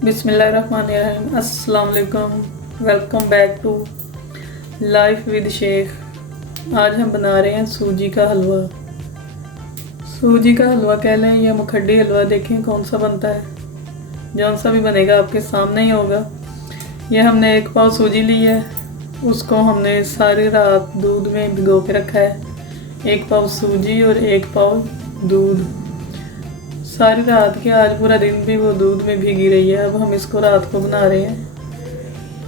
बिस्मिल्लाहिर्रहमानिर्रहीम। अस्सलाम वालेकुम। Welcome back to life with Sheikh. आज हम बना रहे हैं सूजी का हलवा। सूजी का हलवा कह लें या मुखड्डी हलवा, देखें कौन सा बनता है। जौन सा भी बनेगा आपके सामने ही होगा। यह हमने 1 पाव सूजी ली है, उसको हमने सारी रात दूध में भिगो के रखा है। 1 पाव सूजी और 1 पाव दूध सारी रात के, आज पूरा दिन भी वो दूध में भीगी रही है। अब हम इसको रात को बना रहे हैं,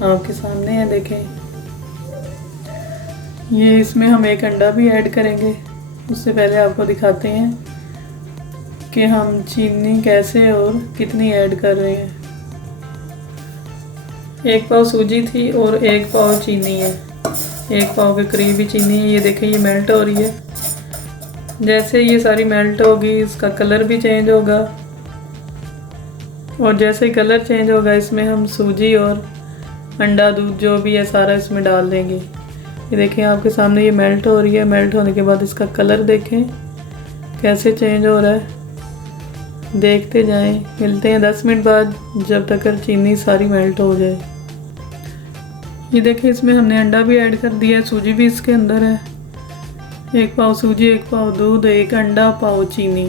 आपके सामने है देखें। ये इसमें हम 1 अंडा भी ऐड करेंगे। उससे पहले आपको दिखाते हैं कि हम चीनी कैसे और कितनी ऐड कर रहे हैं। 1 पाव सूजी थी और 1 पाव चीनी है। 1 पाव के करीब ही चीनी है। ये देखें, ये मेल्ट हो रही है। जैसे ये सारी मेल्ट होगी, इसका कलर भी चेंज होगा, और जैसे ही कलर चेंज होगा इसमें हम सूजी और अंडा, दूध जो भी है सारा इसमें डाल देंगे। ये देखें आपके सामने, ये मेल्ट हो रही है। मेल्ट होने के बाद इसका कलर देखें कैसे चेंज हो रहा है। देखते जाएं। मिलते हैं 10 मिनट बाद, जब तक चीनी सारी मेल्ट हो जाए। ये देखें, इसमें हमने अंडा भी ऐड कर दिया है, सूजी भी इसके अंदर है। 1 पाव सूजी, 1 पाव दूध, 1 अंडा, पाव चीनी।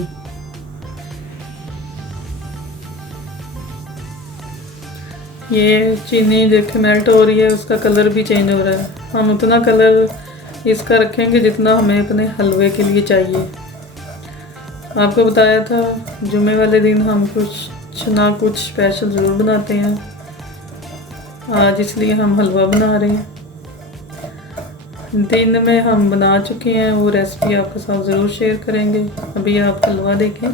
ये चीनी देखे मेल्ट हो रही है, उसका कलर भी चेंज हो रहा है। हम उतना कलर इसका रखेंगे जितना हमें अपने हलवे के लिए चाहिए। आपको बताया था जुमे वाले दिन हम कुछ ना कुछ स्पेशल ज़रूर बनाते हैं। आज इसलिए हम हलवा बना रहे हैं। दिन में हम बना चुके हैं, वो रेसिपी आपके साथ ज़रूर शेयर करेंगे। अभी आप हलवा देखें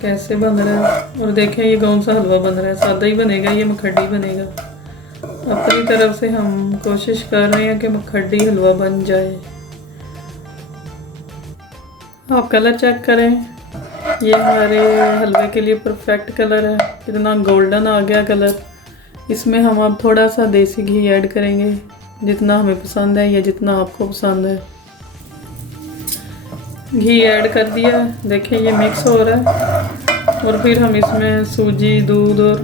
कैसे बन रहा है, और देखें ये कौन सा हलवा बन रहा है। सादा ही बनेगा, ये मखड्डी बनेगा। अपनी तरफ से हम कोशिश कर रहे हैं कि मखड्डी हलवा बन जाए। आप कलर चेक करें, ये हमारे हलवे के लिए परफेक्ट कलर है। कितना गोल्डन आ गया कलर। इसमें हम अब थोड़ा सा देसी घी ऐड करेंगे, जितना हमें पसंद है या जितना आपको पसंद है। घी ऐड कर दिया, देखें ये मिक्स हो रहा है। और फिर हम इसमें सूजी, दूध और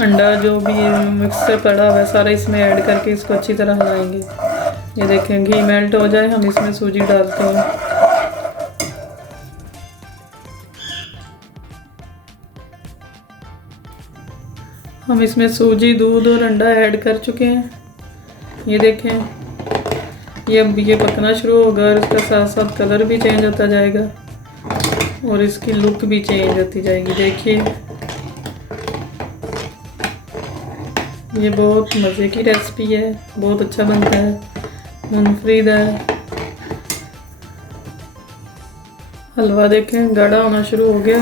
अंडा जो भी मिक्स से पड़ा हुआ है सारा इसमें ऐड करके इसको अच्छी तरह हिलाएंगे। ये देखें घी मेल्ट हो जाए, हम इसमें सूजी डालते हैं। हम इसमें सूजी, दूध और अंडा ऐड कर चुके हैं। ये देखें, ये पकना शुरू होगा और इसका साथ साथ कलर भी चेंज होता जाएगा और इसकी लुक भी चेंज होती जाएगी। देखिए, ये बहुत मज़े की रेसिपी है, बहुत अच्छा बनता है, मुनफरिद है। हलवा देखें गाढ़ा होना शुरू हो गया।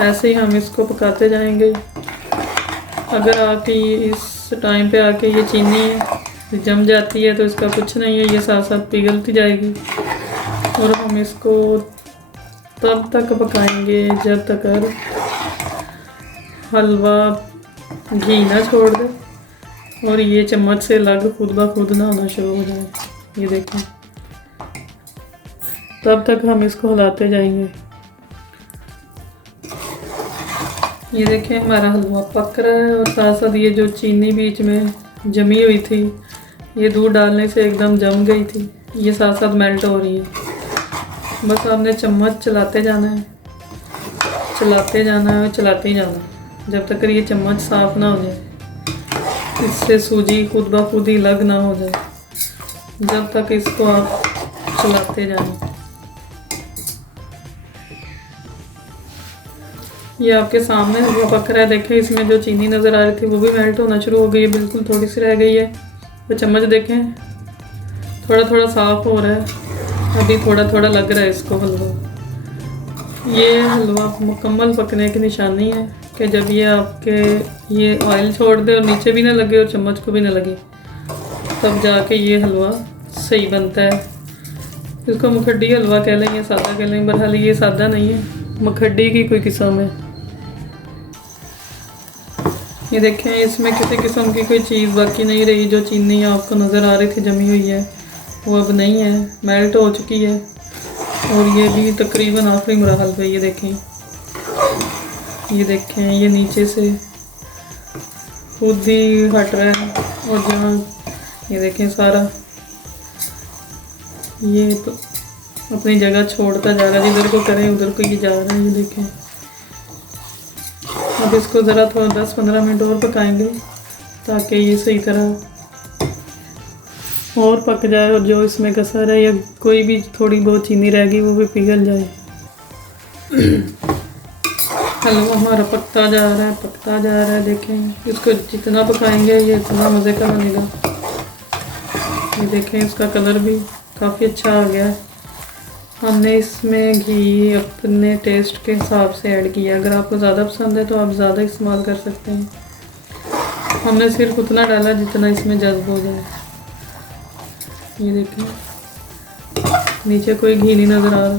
ऐसे ही हम इसको पकाते जाएंगे। अगर आके इस टाइम पे आके ये चीनी जम जाती है तो इसका कुछ नहीं है, ये साथ साथ पिघलती जाएगी। और हम इसको तब तक पकाएंगे जब तक हलवा घी ना छोड़ दे और ये चम्मच से अलग खुद ब खुद ना होना शुरू हो जाए। ये देखें, तब तक हम इसको हिलाते जाएंगे। ये देखें हमारा हलवा पक रहा है और साथ साथ ये जो चीनी बीच में जमी हुई थी, ये दूध डालने से एकदम जम गई थी, ये साथ साथ मेल्ट हो रही है। बस आपने चम्मच चलाते जाना है, चलाते जाना है, चलाते ही जाना है जब तक ये चम्मच साफ ना हो जाए, इससे सूजी खुद ब खुद ही अलग ना हो जाए, जब तक इसको आप चलाते जाना। ये आपके सामने हलवा पक रहा है। देखें, इसमें जो चीनी नज़र आ रही थी वो भी मेल्ट होना शुरू हो गई है, बिल्कुल थोड़ी सी रह गई है। तो चम्मच देखें थोड़ा थोड़ा साफ हो रहा है, अभी थोड़ा थोड़ा लग रहा है इसको हलवा। ये हलवा मुकम्मल पकने की निशानी है कि जब ये आपके ये ऑयल छोड़ दे और नीचे भी ना लगे और चम्मच को भी ना लगे, तब जाके ये हलवा सही बनता है। इसको मुखड्डी हलवा कह लें या सादा कह लें, बहरहाल ये सादा नहीं है, मखड्डी की कोई किस्म है। ये देखें, इसमें किसी किस्म की कोई चीज़ बाकी नहीं रही। जो चीनी आपको नज़र आ रही थी जमी हुई है, वो अब नहीं है, मेल्ट हो चुकी है। और ये भी तकरीबन आखिरी मरहल पे। ये देखें ये देखें, ये नीचे से खुद ही हट रहा है। और जहाँ ये देखें सारा, ये तो अपनी जगह छोड़ता जा रहा है, जिधर को करें उधर को ये जा रहा है। ये देखें, अब इसको ज़रा थोड़ा 10-15 मिनट और पकाएंगे ताकि ये सही तरह और पक जाए, और जो इसमें कसर है या कोई भी थोड़ी बहुत चीनी रह गई वो भी पिघल जाए। हलवा हमारा पकता जा रहा है। देखें, इसको जितना पकाएंगे ये इतना मज़े का बनेगा। ये देखें, इसका कलर भी काफ़ी अच्छा आ गया है। हमने इसमें घी अपने टेस्ट के हिसाब से ऐड किया। अगर आपको ज़्यादा पसंद है तो आप ज़्यादा इस्तेमाल कर सकते हैं। हमने सिर्फ उतना डाला जितना इसमें जज्ब हो जाए। ये देखें, नीचे कोई घी नहीं नज़र आ रहा।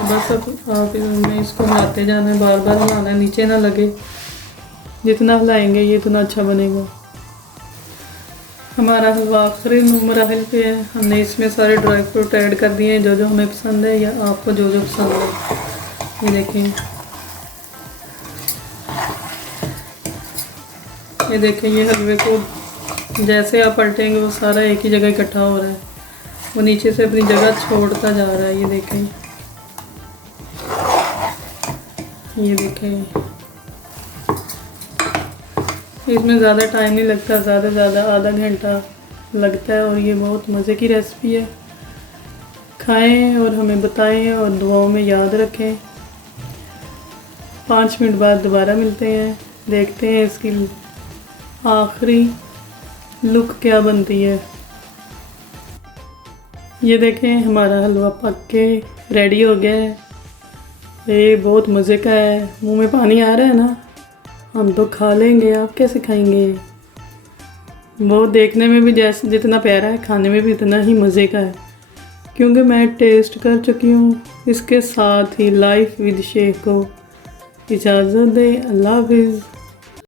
बस अब आप में इसको हिलाते जाना है, बार बार हिलाना है, नीचे ना लगे। जितना हिलाएंगे ये उतना अच्छा बनेगा। हमारा हलवा आखिरी मराहिल पे है। हमने इसमें सारे ड्राई फ्रूट ऐड कर दिए हैं, जो जो हमें पसंद है या आपको जो जो पसंद है। ये देखें, ये हलवे को जैसे आप पलटेंगे वो सारा एक ही जगह इकट्ठा हो रहा है, वो नीचे से अपनी जगह छोड़ता जा रहा है। ये देखें, इसमें ज़्यादा टाइम नहीं लगता, ज़्यादा से ज़्यादा आधा घंटा लगता है। और ये बहुत मज़े की रेसिपी है। खाएं और हमें बताएं और दुआओं में याद रखें। 5 मिनट बाद दोबारा मिलते हैं, देखते हैं इसकी आखिरी लुक क्या बनती है। ये देखें, हमारा हलवा पक के रेडी हो गया है। ये बहुत मज़े का है, मुंह में पानी आ रहा है ना। हम तो खा लेंगे, आप कैसे खाएंगे? वो देखने में भी जैसे जितना प्यारा है, खाने में भी इतना ही मज़े का है, क्योंकि मैं टेस्ट कर चुकी हूँ। इसके साथ ही लाइफ विद शेख को इजाज़त दें। अल्लाह हाफिज़।